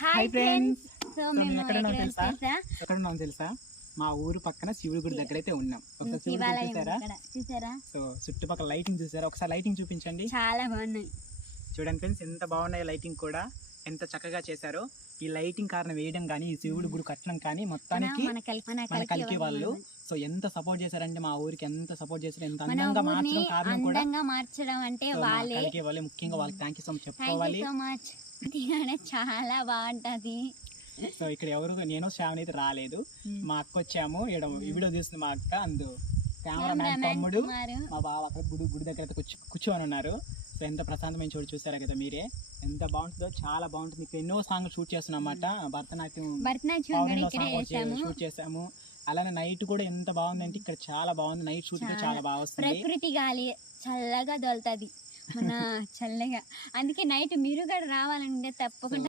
Hi friends. So మేము ఎక్కడ ఉన్నాం తెలుసా? మా ఊరు పక్కన శివుడి గుడి దగ్గర అయితే ఉన్నాం. ఒకసారి శివుడి గుడి చూసారా? సో చుట్టుపక్కల లైటింగ్ చూసారా? ఒకసారి లైటింగ్ చూపించండి. చాలా బాగున్నాయి. చూడండి ఫ్రెండ్స్, ఎంత బాగున్నాయి లైటింగ్ కూడా, ఎంత చక్కగా చేశారో. ఈ లైటింగ్ కారణం వేయడం కానీ, ఈ శివుడి గుడి కట్టడం కానీ మొత్తానికి మన కలికి వాళ్ళు సో ఎంత సపోర్ట్ చేశారంటే, మా ఊరికి ఎంత సపోర్ట్ చేశారు, ఎంత అందంగా మార్చడం కారణం కూడా మార్చడం అంటే వాళ్ళే. ముఖ్యంగా వాళ్ళకి థ్యాంక్ యూ సో మచ్ చెప్పుకోవాలి. చాలా బాగుంటది. సో ఇక్కడ ఎవరు, నేను శ్రావణి అయితే రాలేదు, మా అక్క వచ్చాము. ఇక్కడ వీడియో తీస్తుంది మా అక్క, అందు కెమెరామ్యాన్ తమ్ముడు, మా బావ అక్కడ గుడి దగ్గర అయితే కూర్చొని ఉన్నారు. సో ఎంత ప్రశాంతమైన చోటు చూసారా కదా మీరే, ఎంత బాగుంటుందో, చాలా బాగుంటుంది. ఇక్కడ ఎన్నో సాంగ్ షూట్ చేస్తున్నాం అన్నమాట. భరతనాట్యం షూట్ చేసాము. అలానే నైట్ కూడా ఎంత బాగుందంటే ఇక్కడ చాలా బాగుంది. నైట్ షూట్ చాలా బాగా వస్తుంది. ప్రకృతి గాలి చల్లగా దొలుతుంది మన చల్లగా. అందుకే నైట్ మీరు కూడా రావాలంటే తప్పకుండా